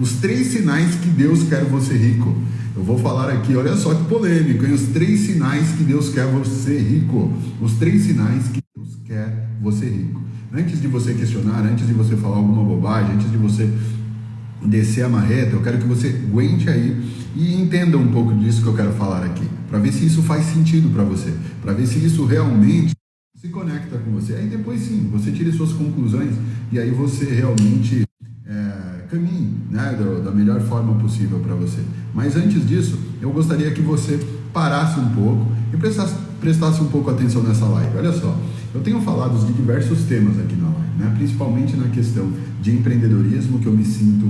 Os 3 sinais que Deus quer você rico. Eu vou falar aqui, olha só que polêmico, hein? Os 3 sinais que Deus quer você rico. Os 3 sinais que Deus quer você rico. Antes de você questionar, antes de você falar alguma bobagem, antes de você descer a marreta, eu quero que você aguente aí e entenda um pouco disso que eu quero falar aqui, para ver se isso faz sentido para você, para ver se isso realmente se conecta com você. Aí depois sim, você tire suas conclusões e aí você realmente caminhe, né, da melhor forma possível para você. Mas antes disso, eu gostaria que você parasse um pouco e prestasse um pouco atenção nessa live. Olha só, eu tenho falado de diversos temas aqui na live, né? Principalmente na questão de empreendedorismo, que eu me sinto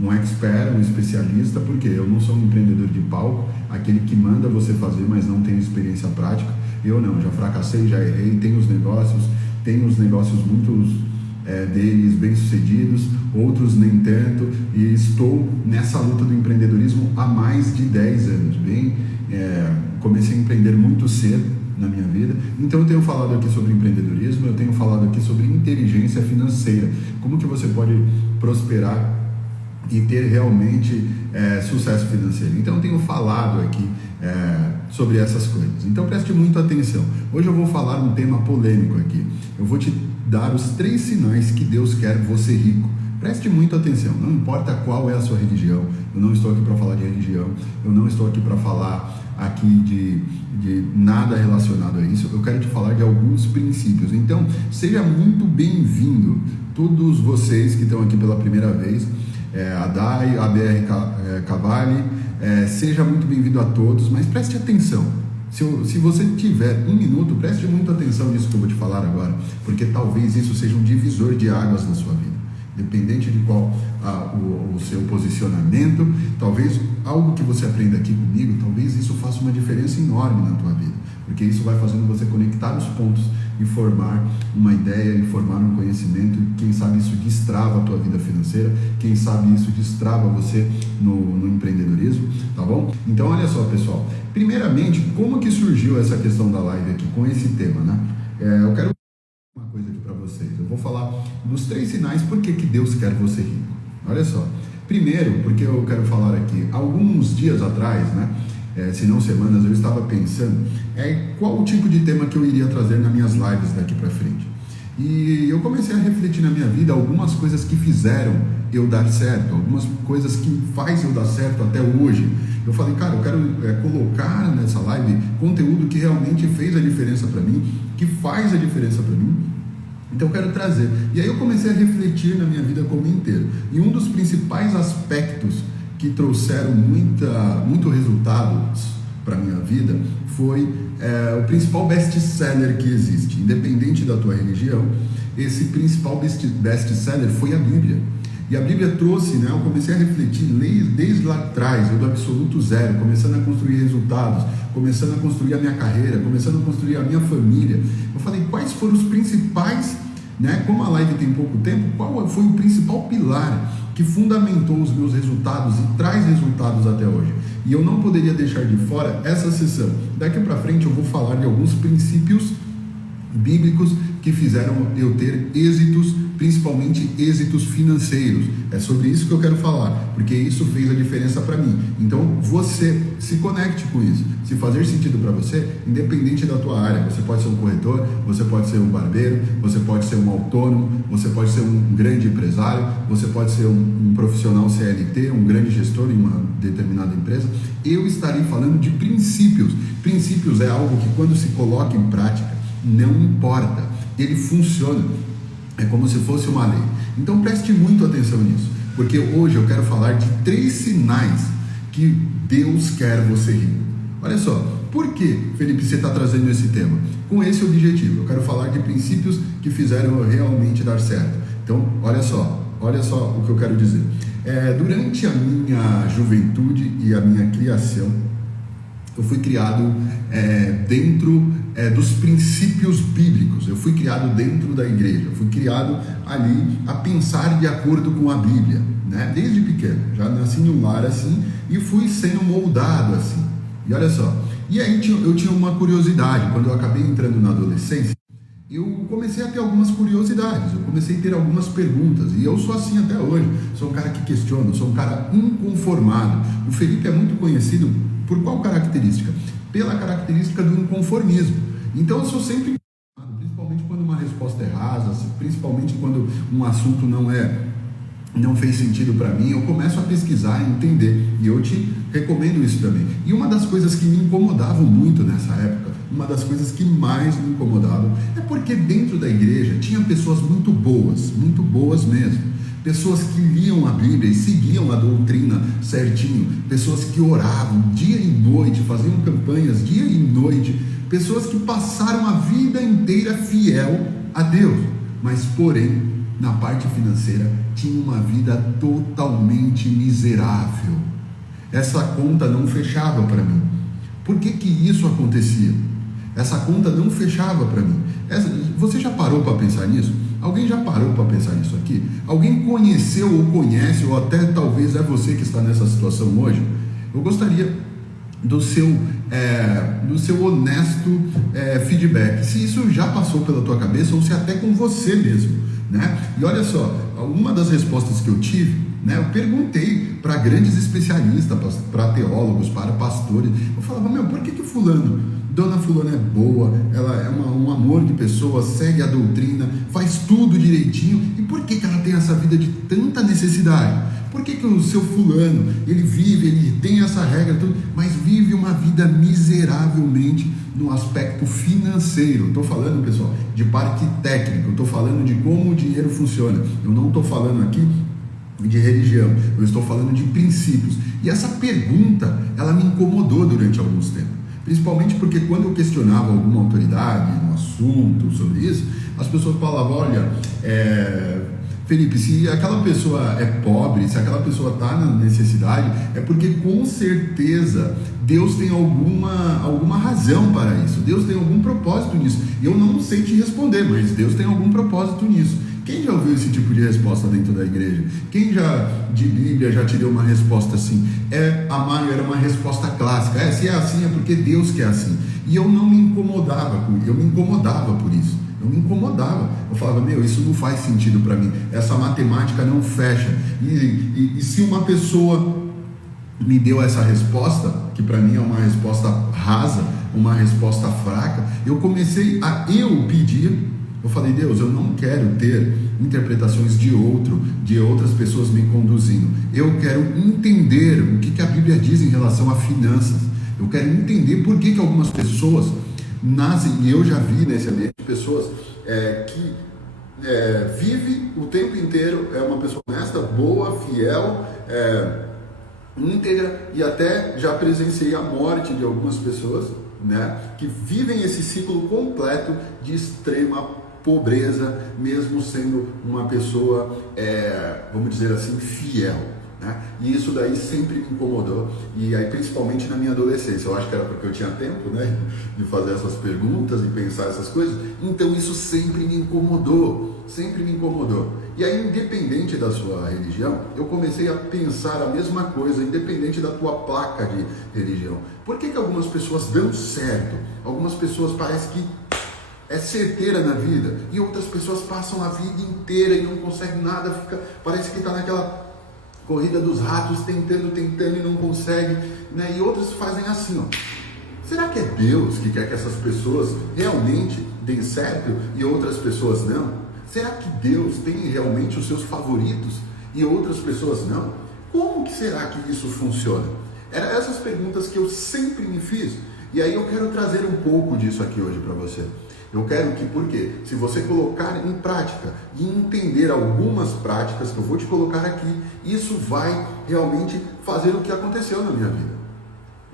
um expert, um especialista, porque eu não sou um empreendedor de palco, aquele que manda você fazer, mas não tem experiência prática. Eu não, já fracassei, já errei, tenho os negócios muitos deles bem-sucedidos, outros nem tanto, e estou nessa luta do empreendedorismo há mais de 10 anos. Comecei a empreender muito cedo na minha vida, então eu tenho falado aqui sobre empreendedorismo, eu tenho falado aqui sobre inteligência financeira, como que você pode prosperar e ter realmente sucesso financeiro. Então eu tenho falado aqui sobre essas coisas, então preste muita atenção. Hoje eu vou falar um tema polêmico aqui, eu vou te dar os 3 sinais que Deus quer você rico. Preste muita atenção, não importa qual é a sua religião, eu não estou aqui para falar de religião, eu não estou aqui para falar aqui de nada relacionado a isso, eu quero te falar de alguns princípios. Então, seja muito bem-vindo, todos vocês que estão aqui pela primeira vez, a Dai, a BR Cavalli, seja muito bem-vindo a todos, mas preste atenção. Se você tiver 1 minuto, preste muita atenção nisso que eu vou te falar agora, porque talvez isso seja um divisor de águas na sua vida. Dependente de qual o seu posicionamento, talvez algo que você aprenda aqui comigo, talvez isso faça uma diferença enorme na tua vida, porque isso vai fazendo você conectar os pontos e formar uma ideia, e formar um conhecimento, e quem sabe isso destrava a tua vida financeira, quem sabe isso destrava você no empreendedorismo, tá bom? Então olha só, pessoal, primeiramente, como que surgiu essa questão da live aqui, com esse tema, né? Eu quero uma coisa aqui para vocês, eu vou falar dos 3 sinais por que Deus quer você rico. Olha só, primeiro, porque eu quero falar aqui, alguns dias atrás, né, se não semanas, eu estava pensando qual o tipo de tema que eu iria trazer nas minhas lives daqui para frente. E eu comecei a refletir na minha vida algumas coisas que fizeram eu dar certo, algumas coisas que faz eu dar certo até hoje. Eu falei, cara, eu quero colocar nessa live conteúdo que realmente fez a diferença para mim, que faz a diferença para mim. Então eu quero trazer. E aí eu comecei a refletir na minha vida como inteiro. E um dos principais aspectos que trouxeram muito resultados para a minha vida foi o principal best-seller que existe. Independente da tua religião, esse principal best-seller foi a Bíblia. E a Bíblia trouxe, né, eu comecei a refletir desde lá atrás, eu do absoluto zero, começando a construir resultados, começando a construir a minha carreira, começando a construir a minha família. Eu falei, quais foram os principais, né, como a live tem pouco tempo, qual foi o principal pilar que fundamentou os meus resultados e traz resultados até hoje? E eu não poderia deixar de fora essa sessão. Daqui para frente eu vou falar de alguns princípios bíblicos que fizeram eu ter êxitos, principalmente êxitos financeiros. É sobre isso que eu quero falar, porque isso fez a diferença para mim. Então você se conecte com isso. Se fazer sentido para você, independente da tua área, você pode ser um corretor, você pode ser um barbeiro, você pode ser um autônomo, você pode ser um grande empresário, você pode ser um profissional CLT, um grande gestor em uma determinada empresa. Eu estarei falando de princípios. Princípios é algo que, quando se coloca em prática, não importa, ele funciona. É como se fosse uma lei. Então preste muito atenção nisso, porque hoje eu quero falar de 3 sinais que Deus quer você rico. Olha só, por que, Felipe, você está trazendo esse tema? Com esse objetivo, eu quero falar de princípios que fizeram eu realmente dar certo. Então, olha só o que eu quero dizer. Durante a minha juventude e a minha criação, eu fui criado dentro dos princípios bíblicos. Eu fui criado dentro da igreja. Eu fui criado ali a pensar de acordo com a Bíblia, né? Desde pequeno. Já nasci em um lar assim e fui sendo moldado assim. E olha só. E aí eu tinha uma curiosidade. Quando eu acabei entrando na adolescência, eu comecei a ter algumas curiosidades, eu comecei a ter algumas perguntas, e eu sou assim até hoje, sou um cara que questiona, sou um cara inconformado. O Felipe é muito conhecido por qual característica? Pela característica do inconformismo. Então eu sou sempre inconformado, principalmente quando uma resposta é rasa, principalmente quando um assunto não fez sentido para mim, eu começo a pesquisar e entender, e eu te recomendo isso também. E uma das coisas que me incomodavam muito nessa época, uma das coisas que mais me incomodavam, é porque dentro da igreja tinha pessoas muito boas mesmo, pessoas que liam a Bíblia e seguiam a doutrina certinho, pessoas que oravam dia e noite, faziam campanhas dia e noite, pessoas que passaram a vida inteira fiel a Deus, mas porém, na parte financeira, tinha uma vida totalmente miserável. Essa conta não fechava para mim. Por que isso acontecia? Essa conta não fechava para mim. Você já parou para pensar nisso? Alguém já parou para pensar nisso aqui? Alguém conheceu ou conhece, ou até talvez é você que está nessa situação hoje? Eu gostaria do seu honesto feedback, se isso já passou pela tua cabeça ou se até com você mesmo, né? E olha só, uma das respostas que eu tive, né, eu perguntei para grandes especialistas, para teólogos, para pastores, eu falava, por que Dona Fulana é boa, ela é um amor de pessoa, segue a doutrina, faz tudo direitinho, e por que ela tem essa vida de tanta necessidade? Por que o seu fulano, ele tem essa regra, tudo, mas vive uma vida miseravelmente no aspecto financeiro? Estou falando, pessoal, de parte técnica, estou falando de como o dinheiro funciona, eu não estou falando aqui de religião, eu estou falando de princípios. E essa pergunta, ela me incomodou durante alguns tempos, principalmente porque quando eu questionava alguma autoridade no assunto sobre isso, as pessoas falavam, olha, Felipe, se aquela pessoa é pobre, se aquela pessoa está na necessidade, é porque com certeza Deus tem alguma razão para isso, Deus tem algum propósito nisso. Eu não sei te responder, mas Deus tem algum propósito nisso. Quem já ouviu esse tipo de resposta dentro da igreja? Quem já, de Bíblia, já te deu uma resposta assim? Era uma resposta clássica, se é assim é porque Deus quer assim. E eu não me incomodava com isso, eu me incomodava por isso. Eu falava, isso não faz sentido para mim, essa matemática não fecha. E se uma pessoa me deu essa resposta, que para mim é uma resposta rasa, uma resposta fraca, eu comecei a pedir. Eu falei, Deus, eu não quero ter interpretações de outras pessoas me conduzindo. Eu quero entender o que a Bíblia diz em relação a finanças. Eu quero entender por que algumas pessoas nascem, e eu já vi nesse ambiente pessoas que vive o tempo inteiro, é uma pessoa honesta, boa, fiel, íntegra, e até já presenciei a morte de algumas pessoas, né, que vivem esse ciclo completo de extrema pobreza, mesmo sendo uma pessoa, vamos dizer assim, fiel, né? E isso daí sempre me incomodou, e aí principalmente na minha adolescência, eu acho que era porque eu tinha tempo, né, de fazer essas perguntas e pensar essas coisas, então isso sempre me incomodou. E aí, independente da sua religião, eu comecei a pensar a mesma coisa, independente da tua placa de religião. Por que algumas pessoas dão certo? Algumas pessoas parecem que é certeira na vida, e outras pessoas passam a vida inteira e não conseguem nada, parece que está naquela corrida dos ratos, tentando e não consegue, né? E outras fazem assim, será que é Deus que quer que essas pessoas realmente deem certo e outras pessoas não? Será que Deus tem realmente os seus favoritos e outras pessoas não? Como que será que isso funciona? Eram essas perguntas que eu sempre me fiz, e aí eu quero trazer um pouco disso aqui hoje para você. Eu quero que, porque se você colocar em prática e entender algumas práticas que eu vou te colocar aqui, isso vai realmente fazer o que aconteceu na minha vida.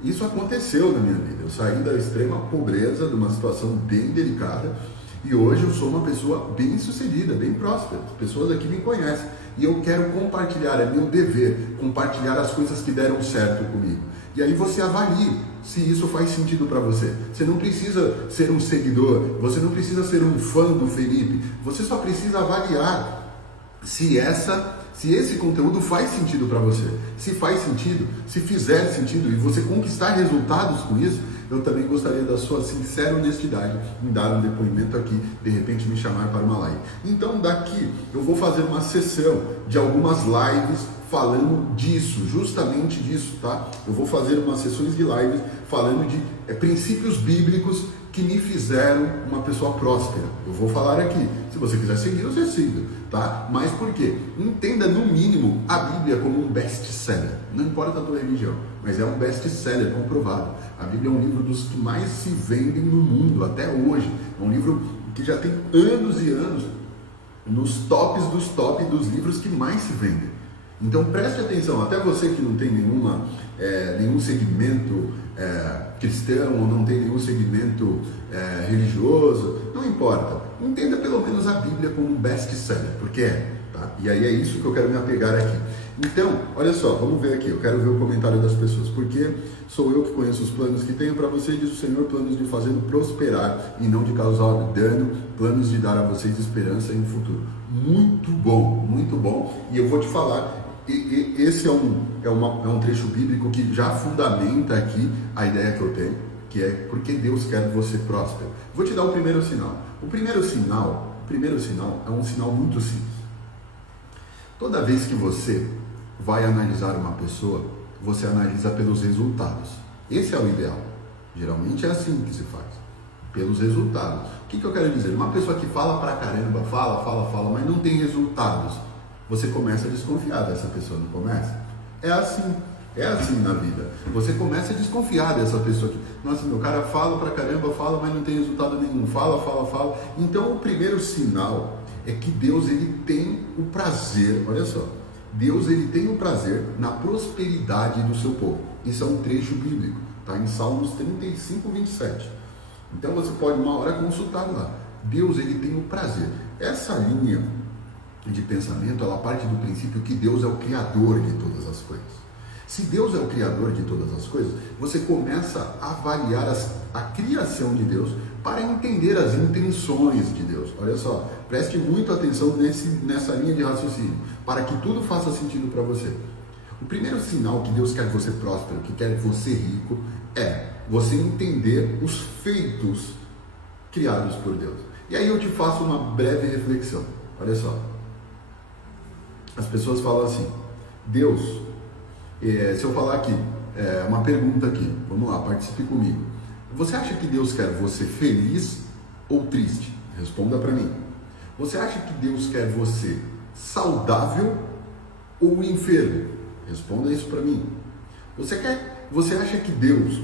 Isso aconteceu na minha vida. Eu saí da extrema pobreza, de uma situação bem delicada, e hoje eu sou uma pessoa bem sucedida, bem próspera. As pessoas aqui me conhecem. E eu quero compartilhar, é meu dever, compartilhar as coisas que deram certo comigo. E aí você avalie se isso faz sentido para você. Você não precisa ser um seguidor, você não precisa ser um fã do Felipe, você só precisa avaliar se esse conteúdo faz sentido para você. Se faz sentido, se fizer sentido e você conquistar resultados com isso, eu também gostaria da sua sincera honestidade em dar um depoimento aqui, de repente me chamar para uma live. Então daqui eu vou fazer uma sessão de algumas lives falando disso, justamente disso, tá? Eu vou fazer umas sessões de lives falando de princípios bíblicos que me fizeram uma pessoa próspera. Eu vou falar aqui. Se você quiser seguir, você siga, tá? Mas por quê? Entenda no mínimo a Bíblia como um best-seller. Não importa a tua religião, mas é um best-seller comprovado. A Bíblia é um livro dos que mais se vendem no mundo até hoje. É um livro que já tem anos e anos nos tops dos top dos livros que mais se vendem. Então preste atenção, até você que não tem nenhum segmento cristão ou não tem nenhum segmento religioso, não importa. Entenda pelo menos a Bíblia como um best-seller, porque tá? E aí é isso que eu quero me apegar aqui. Então, olha só, vamos ver aqui, eu quero ver o comentário das pessoas, porque sou eu que conheço os planos que tenho para você, diz o Senhor, planos de fazê-lo prosperar e não de causar dano, planos de dar a vocês esperança em um futuro. Muito bom, e eu vou te falar. Esse é um trecho bíblico que já fundamenta aqui a ideia que eu tenho, que é porque Deus quer você próspero. Vou te dar o primeiro sinal. O primeiro sinal é um sinal muito simples. Toda vez que você vai analisar uma pessoa, você analisa pelos resultados. Esse é o ideal. Geralmente é assim que se faz, pelos resultados. O que eu quero dizer? Uma pessoa que fala pra caramba, fala, mas não tem resultados, você começa a desconfiar dessa pessoa, não começa? É assim na vida. Você começa a desconfiar dessa pessoa que, nossa, meu cara fala pra caramba, mas não tem resultado nenhum, fala. Então o primeiro sinal é que Deus ele tem o prazer, olha só, Deus ele tem o prazer na prosperidade do seu povo. Isso é um trecho bíblico, está em Salmos 35, 27. Então você pode uma hora consultar lá. Deus ele tem o prazer. Essa linha de pensamento, ela parte do princípio que Deus é o criador de todas as coisas. Se Deus é o criador de todas as coisas, você começa a avaliar a criação de Deus para entender as intenções de Deus. Olha só, preste muito atenção nessa linha de raciocínio, para que tudo faça sentido para você. O primeiro sinal que Deus quer você próspero, que quer você rico, é você entender os feitos criados por Deus. E aí eu te faço uma breve reflexão. Olha só. As pessoas falam assim, Deus, se eu falar aqui, uma pergunta aqui, vamos lá, participe comigo. Você acha que Deus quer você feliz ou triste? Responda para mim. Você acha que Deus quer você saudável ou enfermo? Responda isso para mim. Você acha que Deus,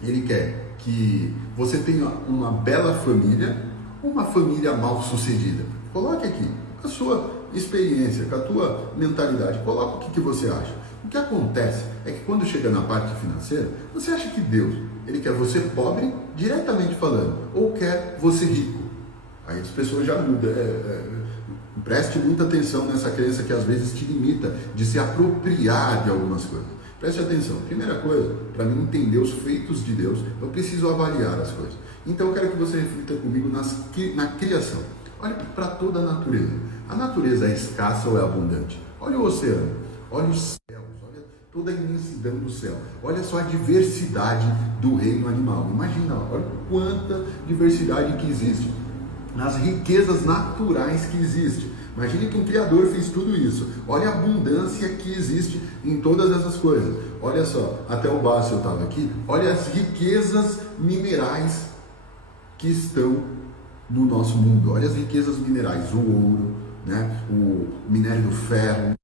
ele quer que você tenha uma bela família ou uma família mal sucedida? Coloque aqui a sua experiência, com a tua mentalidade, coloca o que você acha. O que acontece é que quando chega na parte financeira, você acha que Deus, ele quer você pobre, diretamente falando, ou quer você rico? Aí as pessoas já mudam. Preste muita atenção nessa crença que às vezes te limita de se apropriar de algumas coisas. Preste atenção. Primeira coisa, para mim entender os feitos de Deus, eu preciso avaliar as coisas. Então eu quero que você reflita comigo na criação. Olha para toda a natureza. A natureza é escassa ou é abundante? Olha o oceano, olha os céus, olha toda a imensidão do céu. Olha só a diversidade do reino animal. Imagina, olha quanta diversidade que existe. Nas riquezas naturais que existem. Imagine que um criador fez tudo isso. Olha a abundância que existe em todas essas coisas. Olha só, até o Bácio estava aqui. Olha as riquezas minerais que estão no nosso mundo. Olha as riquezas minerais, o ouro, né? O minério do ferro,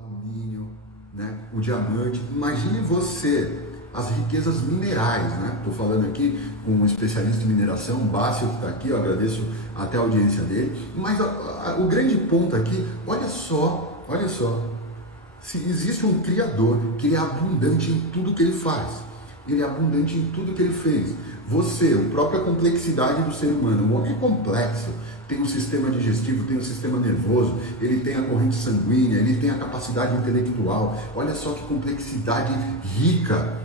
o alumínio, né? O diamante. Imagine você as riquezas minerais, né? Estou falando aqui com um especialista em mineração, Bácio, que está aqui, eu agradeço até a audiência dele. Mas o grande ponto aqui, olha só, se existe um Criador que ele é abundante em tudo que ele faz, ele é abundante em tudo que ele fez. Você, a própria complexidade do ser humano, o homem é complexo, tem um sistema digestivo, tem um sistema nervoso, ele tem a corrente sanguínea, ele tem a capacidade intelectual. Olha só que complexidade rica.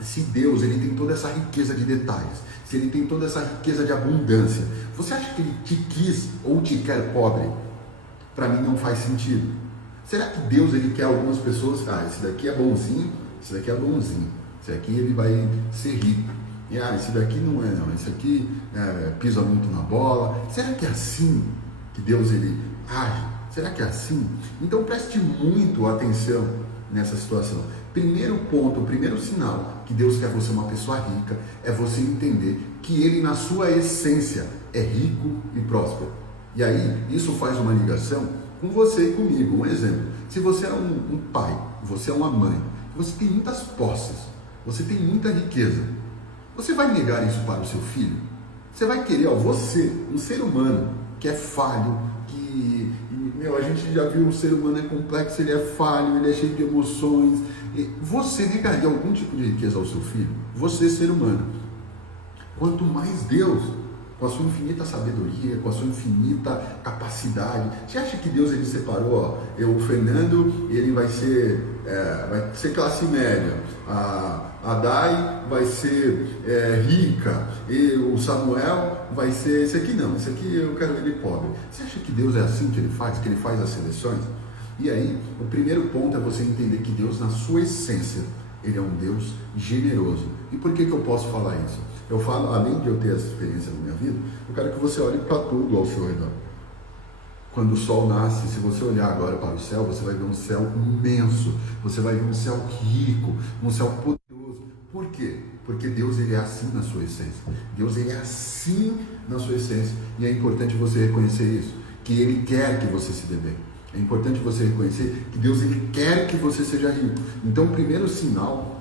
Se Deus ele tem toda essa riqueza de detalhes, se ele tem toda essa riqueza de abundância, você acha que ele te quis ou te quer pobre? Para mim não faz sentido. Será que Deus ele quer algumas pessoas, esse daqui é bonzinho, esse daqui é bonzinho, esse aqui ele vai ser rico, E esse daqui não é não, esse aqui pisa muito na bola. Será que é assim que Deus ele age? Será que é assim? Então preste muito atenção nessa situação. Primeiro ponto, o primeiro sinal que Deus quer você uma pessoa rica é você entender que Ele na sua essência é rico e próspero. E aí isso faz uma ligação com você e comigo. Um exemplo, se você é um pai, você é uma mãe, você tem muitas posses, você tem muita riqueza, você vai negar isso para o seu filho? Você vai querer, você, um ser humano que é falho, a gente já viu, o ser humano é complexo, ele é falho, ele é cheio de emoções. Você negaria algum tipo de riqueza ao seu filho? Você, ser humano. Quanto mais Deus, com a sua infinita sabedoria, com a sua infinita capacidade. Você acha que Deus ele separou? O Fernando ele vai ser classe média, a Dai vai ser rica, e o Samuel vai ser esse aqui não, esse aqui eu quero ele pobre. Você acha que Deus é assim que ele faz as seleções? E aí, o primeiro ponto é você entender que Deus, na sua essência, Ele é um Deus generoso. E por que eu posso falar isso? Eu falo, além de eu ter essa experiência na minha vida, eu quero que você olhe para tudo ao seu redor. Quando o sol nasce, se você olhar agora para o céu, você vai ver um céu imenso, você vai ver um céu rico, um céu poderoso. Por quê? Porque Deus ele é assim na sua essência. Deus ele é assim na sua essência. E é importante você reconhecer isso, que Ele quer que você se dê bem. É importante você reconhecer que Deus ele quer que você seja rico. Então o primeiro sinal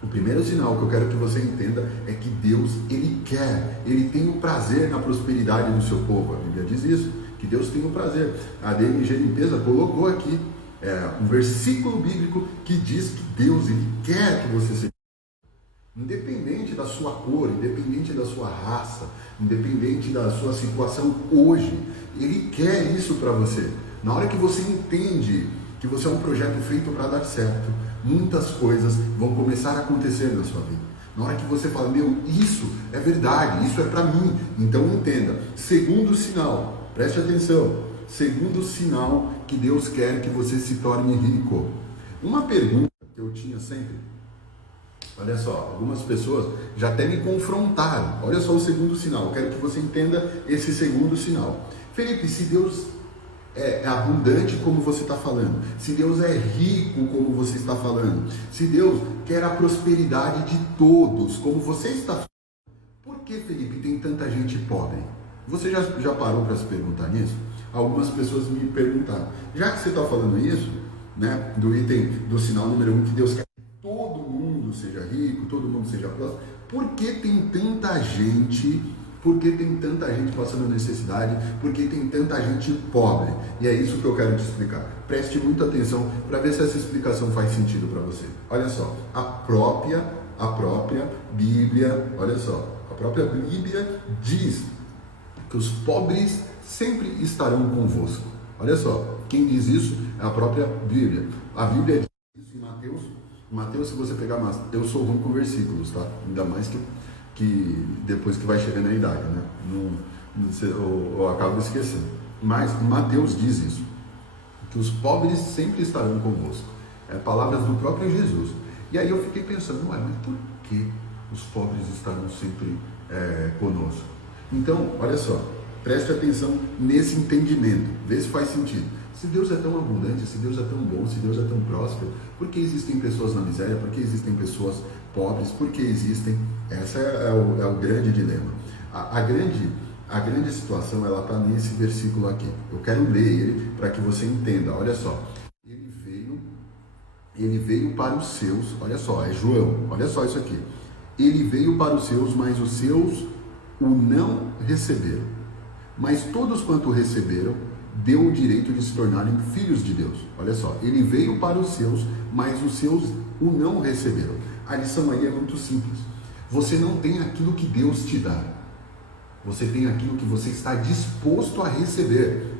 que eu quero que você entenda é que Deus ele quer, Ele tem o prazer na prosperidade do seu povo. A Bíblia diz isso, que Deus tem o prazer. A DMG Limpeza colocou aqui um versículo bíblico que diz que Deus ele quer que você seja independente da sua cor, independente da sua raça, independente da sua situação hoje. Ele quer isso para você. Na hora que você entende que você é um projeto feito para dar certo, muitas coisas vão começar a acontecer na sua vida. Na hora que você fala, isso é verdade, isso é para mim. Então entenda. Segundo sinal, preste atenção. Segundo sinal que Deus quer que você se torne rico. Uma pergunta que eu tinha sempre, olha só, algumas pessoas já até me confrontaram. Olha só o segundo sinal, eu quero que você entenda esse segundo sinal. Felipe, se Deus é abundante como você está falando, se Deus é rico como você está falando, se Deus quer a prosperidade de todos como você está falando, por que, Felipe, tem tanta gente pobre? Você já parou para se perguntar nisso? Algumas pessoas me perguntaram, já que você está falando isso, né, do item do sinal número 1, que Deus quer que todo mundo seja rico, todo mundo seja próspero, por que tem tanta gente? Por que tem tanta gente passando necessidade? Por que tem tanta gente pobre? E é isso que eu quero te explicar. Preste muita atenção para ver se essa explicação faz sentido para você. Olha só, a própria Bíblia, olha só, a própria Bíblia diz que os pobres sempre estarão convosco. Olha só, quem diz isso é a própria Bíblia. A Bíblia diz isso em Mateus. Mateus, se você pegar, eu sou ruim com versículos, tá? Ainda mais que depois que vai chegando a idade, né? Eu acabo esquecendo. Mas Mateus diz isso, que os pobres sempre estarão convosco. Palavras do próprio Jesus. E aí eu fiquei pensando, mas por que os pobres estarão sempre conosco? Então, olha só, preste atenção nesse entendimento, vê se faz sentido. Se Deus é tão abundante, se Deus é tão bom, se Deus é tão próspero, por que existem pessoas na miséria? Por que existem pessoas pobres? Por que existem? Esse é o grande dilema. A grande situação, ela está nesse versículo aqui. Eu quero ler ele para que você entenda. Olha só. Ele veio para os seus, olha só, é João, olha só isso aqui. Ele veio para os seus, mas os seus o não receberam. Mas todos quanto o receberam, deu o direito de se tornarem filhos de Deus. Olha só, ele veio para os seus, mas os seus o não receberam. A lição aí é muito simples. Você não tem aquilo que Deus te dá. Você tem aquilo que você está disposto a receber.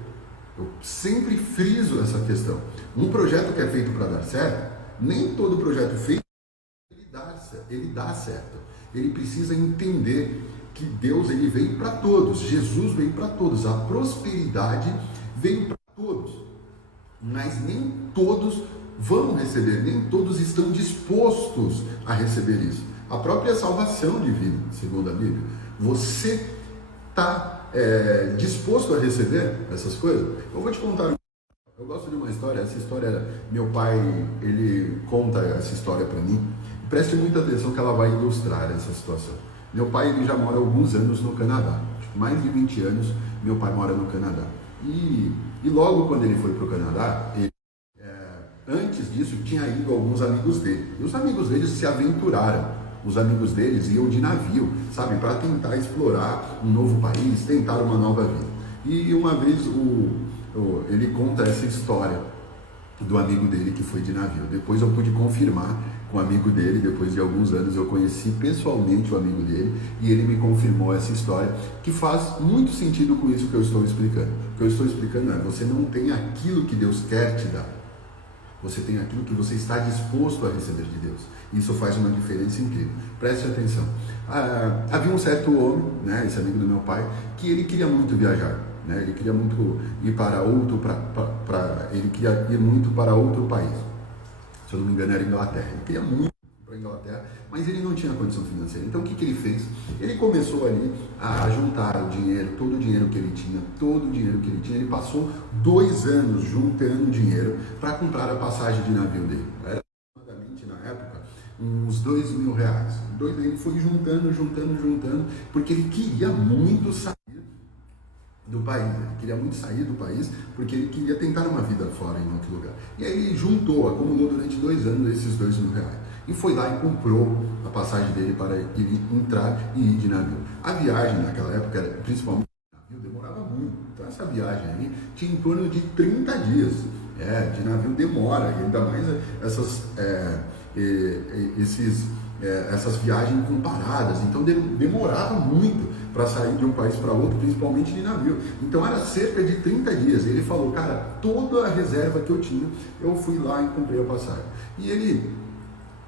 Eu sempre friso essa questão. Um projeto que é feito para dar certo, nem todo projeto feito ele dá certo. Ele precisa entender que Deus ele veio para todos. Jesus veio para todos. A prosperidade veio para todos. Mas nem todos vão receber, nem todos estão dispostos a receber isso. a própria salvação divina, segundo a Bíblia. Você está disposto a receber essas coisas? Eu vou te contar. Eu gosto de uma história. Essa história, meu pai, ele conta essa história para mim. Preste muita atenção que ela vai ilustrar essa situação. Meu pai, ele já mora há alguns anos no Canadá. Mais de 20 anos, meu pai mora no Canadá. E logo quando ele foi para o Canadá, antes disso, tinha ido alguns amigos dele. E os amigos deles se aventuraram. Os amigos deles iam de navio, sabe, para tentar explorar um novo país, tentar uma nova vida. E uma vez ele conta essa história do amigo dele que foi de navio. Depois eu pude confirmar com o amigo dele, depois de alguns anos eu conheci pessoalmente o amigo dele e ele me confirmou essa história, que faz muito sentido com isso que eu estou explicando. O que eu estou explicando é: você não tem aquilo que Deus quer te dar, você tem aquilo que você está disposto a receber de Deus. Isso faz uma diferença incrível. Preste atenção. Havia um certo homem, né, esse amigo do meu pai, que ele queria muito viajar. Né? Ele queria muito ir para outro país. Se eu não me engano, era Inglaterra. Ele queria muito ir para a Inglaterra, mas ele não tinha condição financeira. Então o que ele fez? Ele começou ali a juntar o dinheiro, todo o dinheiro que ele tinha, ele passou 2 anos juntando dinheiro para comprar a passagem de navio dele. Era aproximadamente, na época, uns R$2.000. Ele foi juntando, porque ele queria muito sair do país. Ele queria muito sair do país porque ele queria tentar uma vida fora, em outro lugar. E aí ele acumulou durante 2 anos esses R$2.000 e foi lá e comprou a passagem dele para ele entrar e ir de navio. A viagem naquela época, principalmente de navio, demorava muito. Então essa viagem aí tinha em torno de 30 dias. De navio demora, e ainda mais essas viagens comparadas. Então demorava muito para sair de um país para outro, principalmente de navio. Então era cerca de 30 dias. Ele falou: cara, toda a reserva que eu tinha, eu fui lá e comprei a passagem. E ele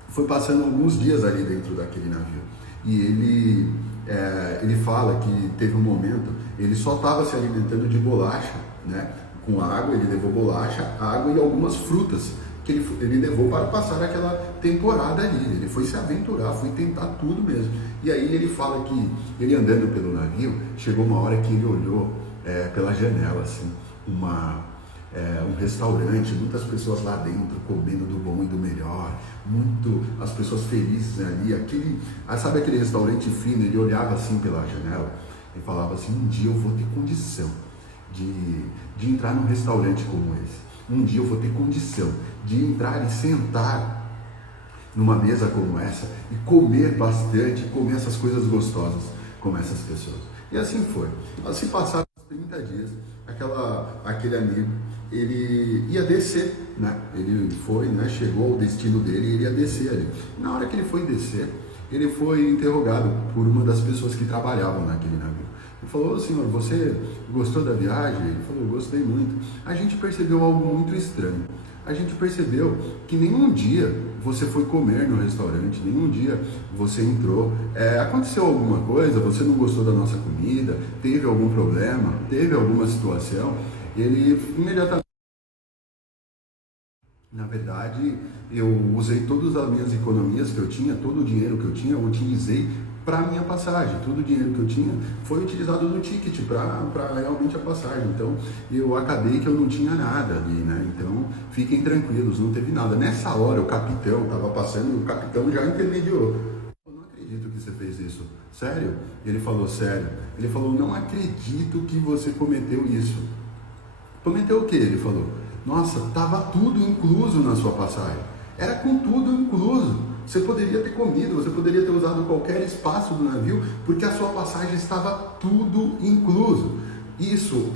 foi passando alguns dias ali dentro daquele navio. E ele fala que teve um momento, ele só estava se alimentando de bolacha, né? Com água. Ele levou bolacha, água e algumas frutas que ele levou para passar aquela temporada ali. Ele foi se aventurar, foi tentar tudo mesmo. E aí ele fala que ele andando pelo navio, chegou uma hora que ele olhou pela janela, assim, um restaurante, muitas pessoas lá dentro comendo do bom e do melhor, as pessoas felizes ali, sabe aquele restaurante fino? Ele olhava assim pela janela e falava assim: um dia eu vou ter condição de entrar num restaurante como esse. Um dia eu vou ter condição de entrar e sentar numa mesa como essa e comer bastante, comer essas coisas gostosas como essas pessoas. E assim foi. Assim passaram 30 dias, aquele amigo, ele ia descer, né? Ele foi, né? Chegou ao destino dele e ele ia descer ali. Na hora que ele foi descer, ele foi interrogado por uma das pessoas que trabalhavam naquele navio. Ele falou: ô senhor, você gostou da viagem? Ele falou: gostei muito. A gente percebeu algo muito estranho. A gente percebeu que nenhum dia você foi comer no restaurante, nenhum dia você entrou. Aconteceu alguma coisa? Você não gostou da nossa comida? Teve algum problema? Teve alguma situação? Ele imediatamente... Na verdade, eu usei todas as minhas economias que eu tinha, todo o dinheiro que eu tinha, eu utilizei para a minha passagem. Todo o dinheiro que eu tinha foi utilizado no ticket para realmente a passagem. Então, eu acabei que eu não tinha nada ali, né? Então, fiquem tranquilos, não teve nada. Nessa hora, o capitão estava passando e o capitão já intermediou. Eu não acredito que você fez isso. Sério? Ele falou: sério. Ele falou: não acredito que você cometeu isso. Cometeu o quê? Ele falou: nossa, estava tudo incluso na sua passagem. Era com tudo incluso. Você poderia ter comido, você poderia ter usado qualquer espaço do navio, porque a sua passagem estava tudo incluso. Isso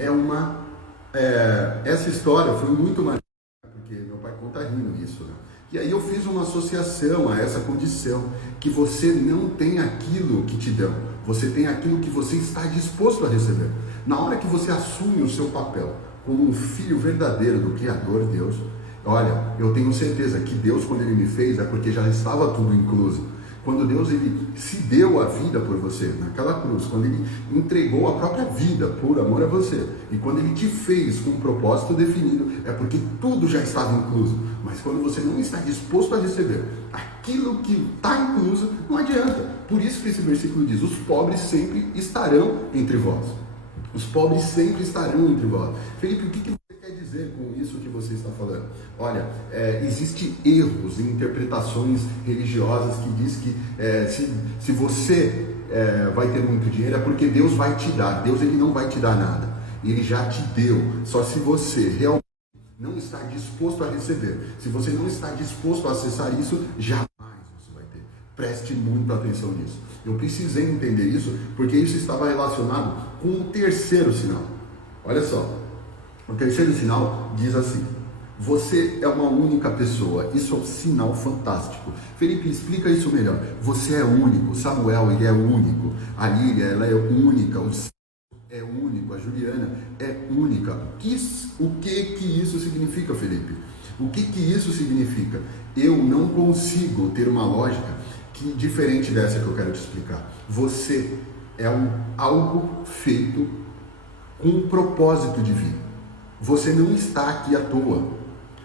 essa história foi muito marcante, porque meu pai conta rindo isso, né? E aí eu fiz uma associação a essa condição, que você não tem aquilo que te dão, você tem aquilo que você está disposto a receber. Na hora que você assume o seu papel como um filho verdadeiro do Criador Deus, olha, eu tenho certeza que Deus, quando Ele me fez, é porque já estava tudo incluso. Quando Deus ele se deu a vida por você naquela cruz, quando Ele entregou a própria vida por amor a você, e quando Ele te fez com um propósito definido, é porque tudo já estava incluso. Mas quando você não está disposto a receber aquilo aquilo que está incluso não adianta. Por isso que esse versículo diz: os pobres sempre estarão entre vós. Os pobres sempre estarão entre vós. Felipe, o que você quer dizer com isso que você está falando? Olha, existem erros em interpretações religiosas que diz que se você vai ter muito dinheiro é porque Deus vai te dar. Deus, ele não vai te dar nada. Ele já te deu. Só se você realmente não está disposto a receber, se você não está disposto a acessar isso, jamais você vai ter. Preste muita atenção nisso. Eu precisei entender isso, porque isso estava relacionado com o terceiro sinal. Olha só, o terceiro sinal diz assim: você é uma única pessoa. Isso é um sinal fantástico. Felipe, explica isso melhor. Você é único. Samuel, ele é único. A Lília, ela é única. O é único, a Juliana é única. O que isso significa, Felipe? O que isso significa? Eu não consigo ter uma lógica diferente dessa que eu quero te explicar. Você é algo feito com um propósito divino. Você não está aqui à toa.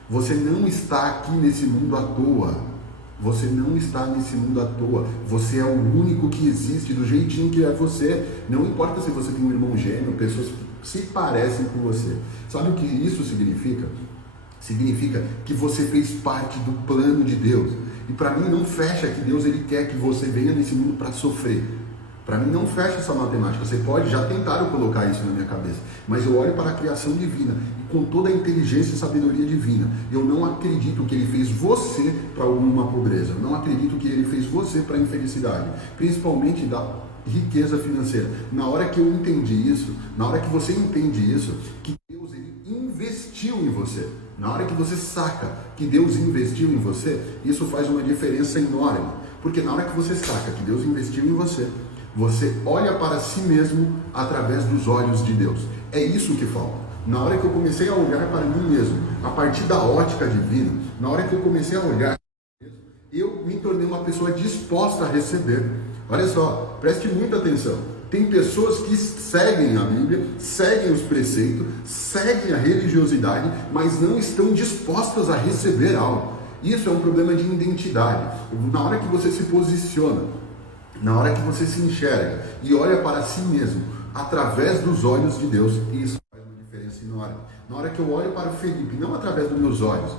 Você não está aqui nesse mundo à toa. Você não está nesse mundo à toa. Você é o único que existe do jeitinho que é você. Não importa se você tem um irmão gêmeo, pessoas que se parecem com você. Sabe o que isso significa? Significa que você fez parte do plano de Deus. E para mim não fecha que Deus, ele quer que você venha nesse mundo para sofrer. Para mim não fecha essa matemática. Você pode, já tentaram colocar isso na minha cabeça, mas eu olho para a criação divina e com toda a inteligência e sabedoria divina, eu não acredito que ele fez você para alguma pobreza. Eu não acredito que ele fez você para a infelicidade, principalmente da riqueza financeira. Na hora que eu entendi isso, na hora que você entende isso, que Deus, ele investiu em você. Na hora que você saca que Deus investiu em você, isso faz uma diferença enorme. Porque na hora que você saca que Deus investiu em você, você olha para si mesmo através dos olhos de Deus. É isso que falta. Na hora que eu comecei a olhar para mim mesmo, a partir da ótica divina, na hora que eu comecei a olhar, eu me tornei uma pessoa disposta a receber. Olha só, preste muita atenção. Tem pessoas que seguem a Bíblia, seguem os preceitos, seguem a religiosidade, mas não estão dispostas a receber algo. Isso é um problema de identidade. Na hora que você se posiciona, na hora que você se enxerga e olha para si mesmo através dos olhos de Deus, isso faz uma diferença enorme. Na hora que eu olho para o Felipe, não através dos meus olhos,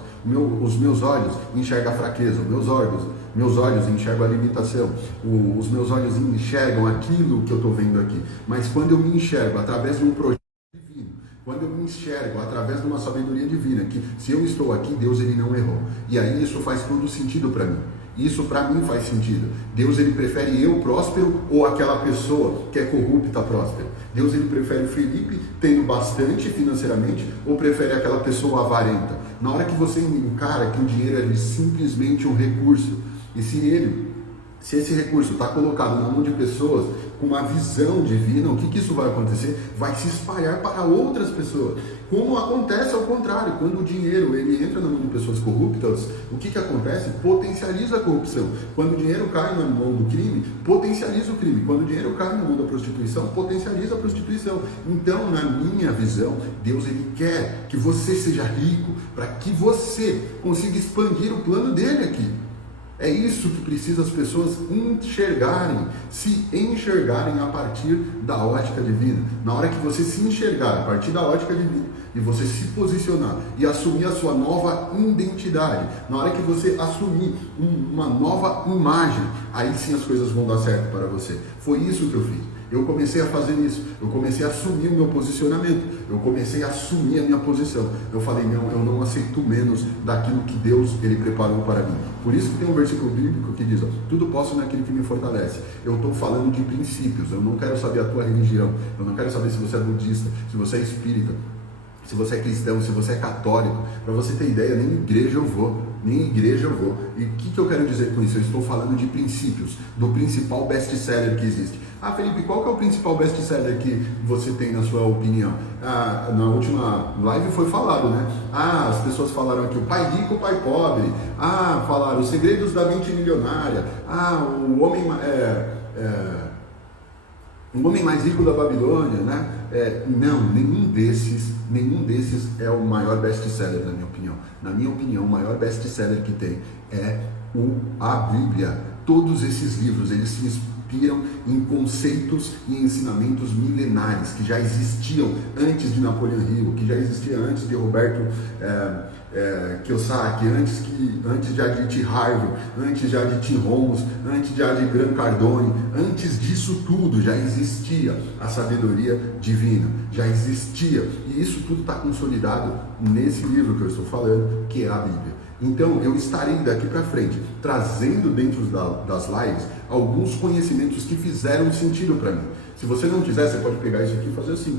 os meus olhos enxergam a fraqueza, meus olhos enxergam a limitação, os meus olhos enxergam aquilo que eu estou vendo aqui. Mas quando eu me enxergo através de um projeto divino, quando eu me enxergo através de uma sabedoria divina, que se eu estou aqui, Deus, ele não errou. E aí isso faz todo sentido para mim. Isso para mim faz sentido. Deus, ele prefere eu próspero ou aquela pessoa que é corrupta próspera? Deus, ele prefere o Felipe tendo bastante financeiramente ou prefere aquela pessoa avarenta? Na hora que você encara que o dinheiro é simplesmente um recurso, e se esse recurso está colocado na mão de pessoas com uma visão divina, o que isso vai acontecer? Vai se espalhar para outras pessoas. Como acontece ao contrário, quando o dinheiro ele entra na mão de pessoas corruptas, o que acontece? Potencializa a corrupção. Quando o dinheiro cai na mão do crime, potencializa o crime. Quando o dinheiro cai na mão da prostituição, potencializa a prostituição. Então, na minha visão, Deus, ele quer que você seja rico para que você consiga expandir o plano dele aqui. É isso que precisa as pessoas enxergarem, se enxergarem a partir da ótica divina. Na hora que você se enxergar a partir da ótica divina e você se posicionar e assumir a sua nova identidade, na hora que você assumir uma nova imagem, aí sim as coisas vão dar certo para você. Foi isso que eu fiz. Eu comecei a fazer isso, eu comecei a assumir o meu posicionamento, eu comecei a assumir a minha posição. Eu falei, não, eu não aceito menos daquilo que Deus, ele preparou para mim. Por isso que tem um versículo bíblico que diz, ó, tudo posso naquele que me fortalece. Eu estou falando de princípios, eu não quero saber a tua religião, eu não quero saber se você é budista, se você é espírita, se você é cristão, se você é católico. Para você ter ideia, nem igreja eu vou. E o que eu quero dizer com isso? Eu estou falando de princípios, do principal best-seller que existe. Ah, Felipe, qual que é o principal best-seller que você tem na sua opinião? Ah, na última live foi falado, né? Ah, as pessoas falaram aqui, o pai rico, o pai pobre. Ah, falaram os segredos da mente milionária. Ah, o homem mais rico da Babilônia, né? Não, nenhum desses é o maior best-seller, na minha opinião. Na minha opinião, o maior best-seller que tem é A Bíblia, todos esses livros, eles se inspiram em conceitos e ensinamentos milenares que já existiam antes de Napoleão Hill, que já existia antes de Roberto Kiyosaki, antes de Adit Harvey, antes de Adit Holmes, antes de Adi Grant Cardone. Antes disso tudo já existia a sabedoria divina, já existia, e isso tudo está consolidado nesse livro que eu estou falando, que é a Bíblia. Então eu estarei daqui para frente trazendo dentro das lives alguns conhecimentos que fizeram sentido para mim. Se você não quiser, você pode pegar isso aqui e fazer assim,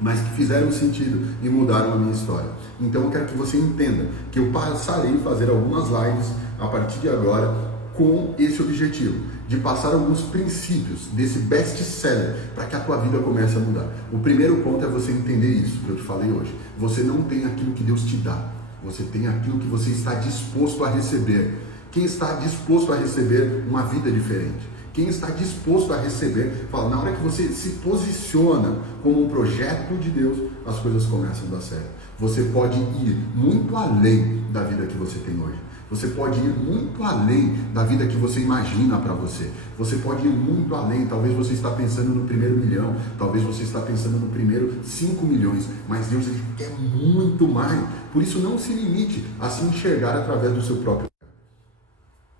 mas que fizeram sentido e mudaram a minha história. Então eu quero que você entenda que eu passarei a fazer algumas lives a partir de agora com esse objetivo, de passar alguns princípios desse best-seller para que a tua vida comece a mudar. O primeiro ponto é você entender isso que eu te falei hoje. Você não tem aquilo que Deus te dá, você tem aquilo que você está disposto a receber. Quem está disposto a receber uma vida diferente? Quem está disposto a receber, fala, na hora que você se posiciona como um projeto de Deus, as coisas começam a dar certo. Você pode ir muito além da vida que você tem hoje. Você pode ir muito além da vida que você imagina para você. Você pode ir muito além. Talvez você está pensando no primeiro milhão, talvez você está pensando no primeiro 5 milhões, mas Deus, ele quer muito mais. Por isso não se limite a se enxergar através do seu próprio.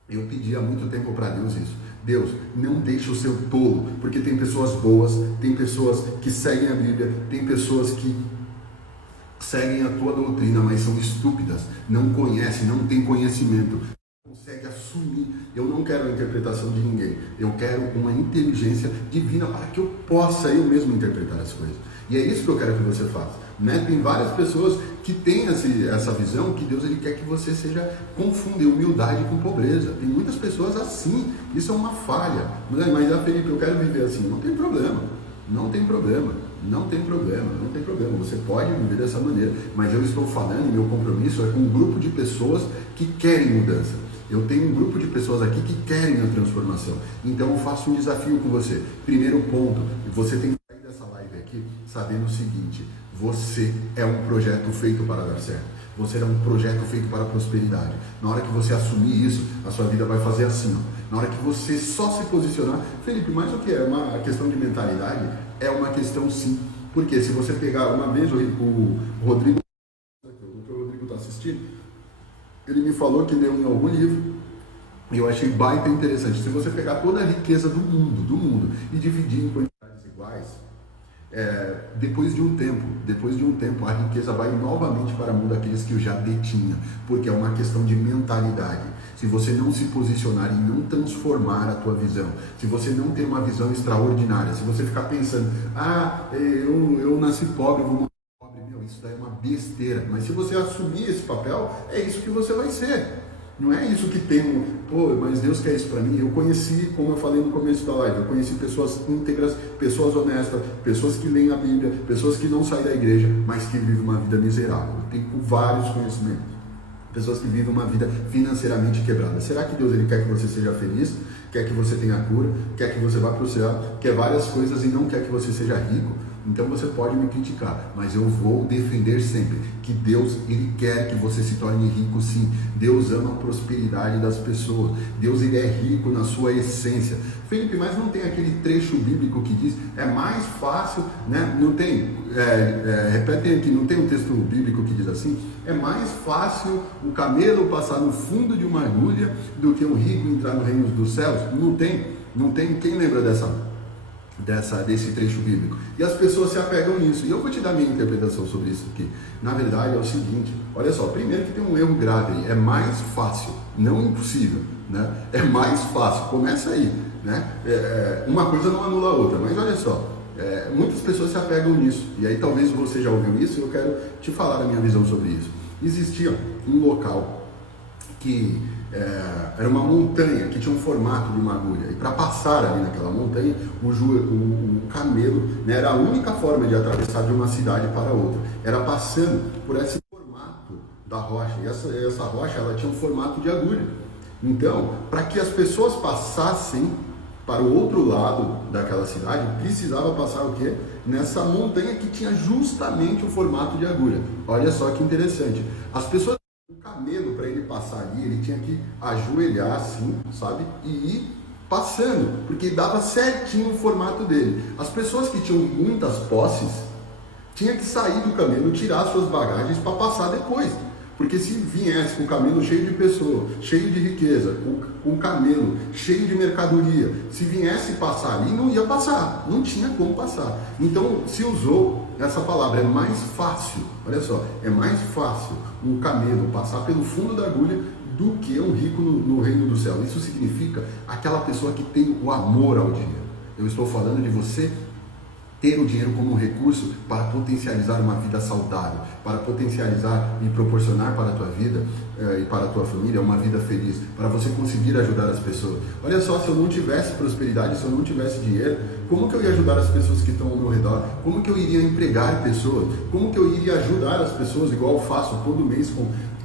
Eu pedi há muito tempo para Deus isso. Deus, não deixe o seu tolo, porque tem pessoas boas, tem pessoas que seguem a Bíblia, tem pessoas que seguem a tua doutrina, mas são estúpidas, não conhecem, não têm conhecimento, não conseguem assumir. Eu não quero a interpretação de ninguém, eu quero uma inteligência divina para que eu possa eu mesmo interpretar as coisas. E é isso que eu quero que você faça, né? Tem várias pessoas que têm essa visão que Deus, ele quer que você confunda humildade com pobreza. Tem muitas pessoas assim, isso é uma falha. Mas Felipe, eu quero viver assim. Não tem problema, não tem problema. Não tem problema, não tem problema, você pode viver dessa maneira, mas eu estou falando, e meu compromisso é com um grupo de pessoas que querem mudança. Eu tenho um grupo de pessoas aqui que querem a transformação, então eu faço um desafio com você. Primeiro ponto, você tem que sair dessa live aqui sabendo o seguinte: você é um projeto feito para dar certo, você é um projeto feito para a prosperidade. Na hora que você assumir isso, a sua vida vai fazer assim, ó. Na hora que você só se posicionar, Felipe, mas o que é uma questão de mentalidade? É uma questão sim, porque se você pegar uma vez o Rodrigo, o Dr. Rodrigo está assistindo, ele me falou que leu em algum livro, e eu achei baita interessante. Se você pegar toda a riqueza do mundo, e dividir em quantidades iguais, depois de um tempo, a riqueza vai novamente para a mão daqueles que o já detinha, porque é uma questão de mentalidade. Se você não se posicionar e não transformar a tua visão, se você não ter uma visão extraordinária, se você ficar pensando, eu nasci pobre, eu vou morrer pobre, isso daí é uma besteira. Mas se você assumir esse papel, é isso que você vai ser. Não é isso que tem, mas Deus quer isso para mim. Eu conheci, como eu falei no começo da live, eu conheci pessoas íntegras, pessoas honestas, pessoas que leem a Bíblia, pessoas que não saem da igreja, mas que vivem uma vida miserável. Eu tenho vários conhecimentos. Pessoas que vivem uma vida financeiramente quebrada. Será que Deus, ele quer que você seja feliz? Quer que você tenha cura? Quer que você vá para o céu? Quer várias coisas e não quer que você seja rico? Então você pode me criticar, mas eu vou defender sempre que Deus, ele quer que você se torne rico sim. Deus ama a prosperidade das pessoas. Deus, ele é rico na sua essência. Felipe, mas não tem aquele trecho bíblico que diz, é mais fácil, né? Não tem, repetem aqui, não tem um texto bíblico que diz assim, é mais fácil o camelo passar no fundo de uma agulha do que um rico entrar no reino dos céus? Não tem, quem lembra desse trecho bíblico? E as pessoas se apegam nisso, e eu vou te dar minha interpretação sobre isso aqui. Na verdade é o seguinte, olha só, primeiro que tem um erro grave aí, é mais fácil, não impossível, né? É mais fácil, começa aí, né? Uma coisa não anula a outra, mas olha só, muitas pessoas se apegam nisso, e aí talvez você já ouviu isso, e eu quero te falar a minha visão sobre isso. Existia um local que era uma montanha que tinha um formato de uma agulha, e para passar ali naquela montanha, o camelo, né, era a única forma de atravessar de uma cidade para outra, era passando por esse formato da rocha, e essa rocha, ela tinha um formato de agulha. Então, para que as pessoas passassem para o outro lado daquela cidade, precisava passar o quê? Nessa montanha que tinha justamente o formato de agulha. Olha só que interessante, as pessoas O camelo, para ele passar ali, ele tinha que ajoelhar assim, sabe? E ir passando, porque dava certinho o formato dele. As pessoas que tinham muitas posses tinham que sair do camelo, tirar suas bagagens para passar depois. Porque se viesse com o camelo cheio de pessoas, cheio de riqueza, com o camelo cheio de mercadoria, se viesse passar ali, não ia passar, não tinha como passar. Então se usou essa palavra, é mais fácil, olha só, é mais fácil um camelo passar pelo fundo da agulha do que um rico no reino do céu. Isso significa aquela pessoa que tem o amor ao dinheiro. Eu estou falando de você ter o dinheiro como um recurso para potencializar uma vida saudável, para potencializar e proporcionar para a tua vida e para a tua família uma vida feliz, para você conseguir ajudar as pessoas. Olha só, se eu não tivesse prosperidade, se eu não tivesse dinheiro, como que eu ia ajudar as pessoas que estão ao meu redor? Como que eu iria empregar pessoas? Como que eu iria ajudar as pessoas, igual eu faço todo mês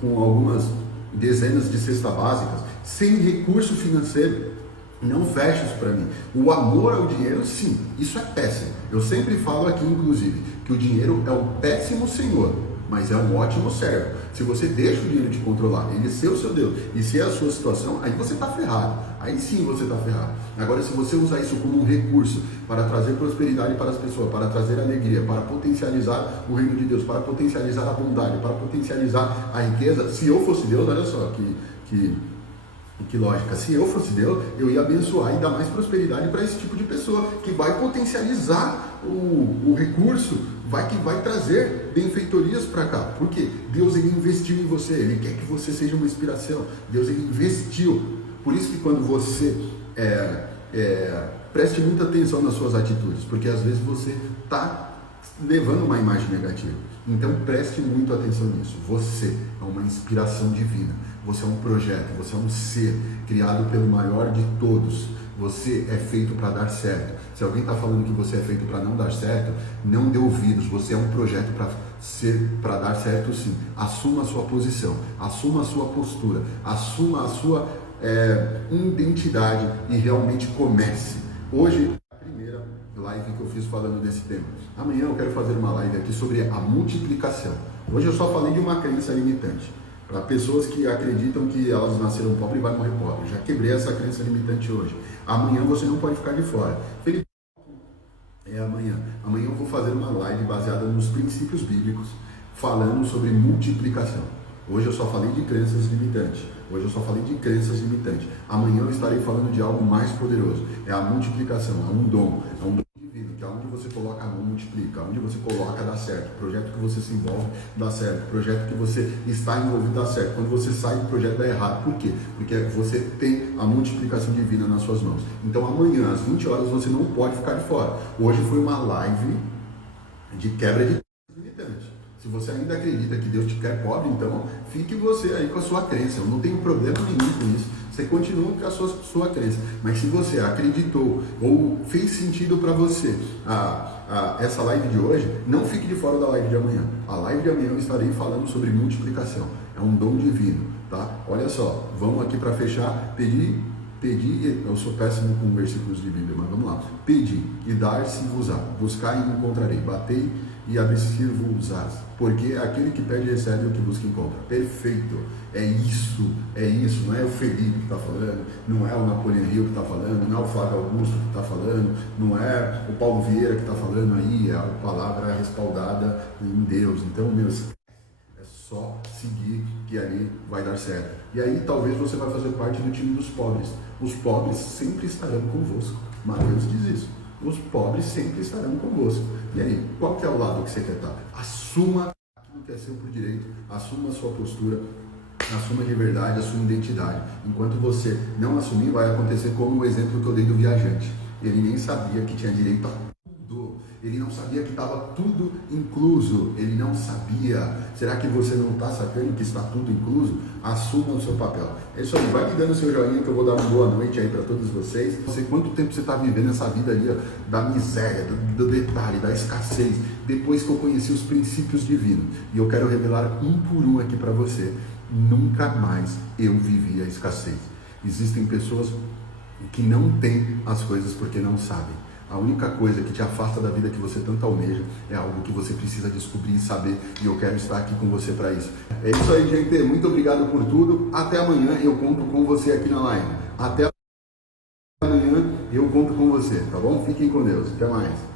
com algumas dezenas de cestas básicas, sem recurso financeiro? Não fecha isso para mim. O amor ao dinheiro, sim, isso é péssimo. Eu sempre falo aqui, inclusive, que o dinheiro é um péssimo senhor, mas é um ótimo servo. Se você deixa o dinheiro te controlar, ele ser o seu Deus e ser a sua situação, aí você está ferrado. Aí sim você está ferrado. Agora, se você usar isso como um recurso para trazer prosperidade para as pessoas, para trazer alegria, para potencializar o reino de Deus, para potencializar a bondade, para potencializar a riqueza, se eu fosse Deus, olha só, que lógica, se eu fosse Deus, eu ia abençoar e dar mais prosperidade para esse tipo de pessoa, que vai potencializar o recurso, que vai trazer benfeitorias para cá. Por quê? Deus, ele investiu em você, ele quer que você seja uma inspiração. Deus, ele investiu. Por isso que quando você preste muita atenção nas suas atitudes, porque às vezes você está levando uma imagem negativa. Então preste muito atenção nisso. Você é uma inspiração divina. Você é um projeto, você é um ser criado pelo maior de todos. Você é feito para dar certo. Se alguém está falando que você é feito para não dar certo, não dê ouvidos. Você é um projeto para dar certo, sim. Assuma a sua posição, assuma a sua postura, assuma a sua identidade e realmente comece. Hoje, a primeira live que eu fiz falando desse tema. Amanhã eu quero fazer uma live aqui sobre a multiplicação. Hoje eu só falei de uma crença limitante. Para pessoas que acreditam que elas nasceram pobres e vai morrer pobre. Já quebrei essa crença limitante hoje. Amanhã você não pode ficar de fora. Felipe, amanhã. Amanhã eu vou fazer uma live baseada nos princípios bíblicos, falando sobre multiplicação. Hoje eu só falei de crenças limitantes. Amanhã eu estarei falando de algo mais poderoso. É a multiplicação, é um dom divino, que aonde você coloca a mão multiplica, aonde você coloca dá certo. O projeto que você se envolve dá certo. O projeto que você está envolvido dá certo. Quando você sai do projeto dá errado. Por quê? Porque você tem a multiplicação divina nas suas mãos. Então amanhã às 20 horas você não pode ficar de fora. Hoje foi uma live de quebra de limitante. Se você ainda acredita que Deus te quer pobre, então fique você aí com a sua crença. Eu não tenho problema nenhum com isso. Você continua com a sua crença. Mas se você acreditou ou fez sentido para você essa live de hoje, não fique de fora da live de amanhã. A live de amanhã eu estarei falando sobre multiplicação. É um dom divino, tá? Olha só, vamos aqui para fechar. Pedir, eu sou péssimo com versículos de Bíblia, mas vamos lá. Pedir e dar-se-vos-á, buscar e encontrarei, batei e abrir-se-vos-ás, porque aquele que pede recebe, o que busca encontra. Perfeito, é isso, não é o Felipe que está falando, não é o Napoleão Hill que está falando, não é o Flávio Augusto que está falando, não é o Paulo Vieira que está falando aí, é a palavra respaldada em Deus. Então, meus, é só seguir que ali vai dar certo. E aí talvez você vai fazer parte do time dos pobres. Os pobres sempre estarão convosco. Mateus diz isso. Os pobres sempre estarão convosco. E aí, qual que é o lado que você quer estar? Assuma aquilo que é seu por direito, assuma a sua postura, assuma de verdade a sua identidade. Enquanto você não assumir, vai acontecer como o exemplo que eu dei do viajante. Ele nem sabia que tinha direito a tudo. Ele não sabia que estava tudo incluso. Ele não sabia. Será que você não está sacando que está tudo incluso? Assuma o seu papel. É isso aí. Vai me dando o seu joinha que eu vou dar uma boa noite aí para todos vocês. Não sei quanto tempo você está vivendo essa vida ali, ó, da miséria, do detalhe, da escassez. Depois que eu conheci os princípios divinos. E eu quero revelar um por um aqui para você. Nunca mais eu vivi a escassez. Existem pessoas que não têm as coisas porque não sabem. A única coisa que te afasta da vida que você tanto almeja é algo que você precisa descobrir e saber, e eu quero estar aqui com você para isso. É isso aí, gente. Muito obrigado por tudo. Até amanhã eu conto com você aqui na live. Até amanhã eu conto com você, tá bom? Fiquem com Deus. Até mais.